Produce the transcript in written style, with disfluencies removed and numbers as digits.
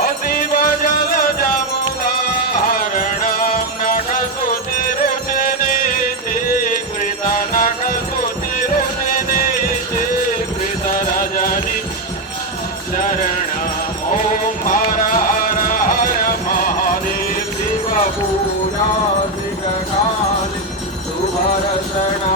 अतीव जलजमुदाहरणं नटस्तुतिरुचिनीति कृतनटस्तुतिरुचिनीति कृतरजनी शरणम् ॐ हर हर हर महादेव शिवपूजा शिवकाली शुभरचना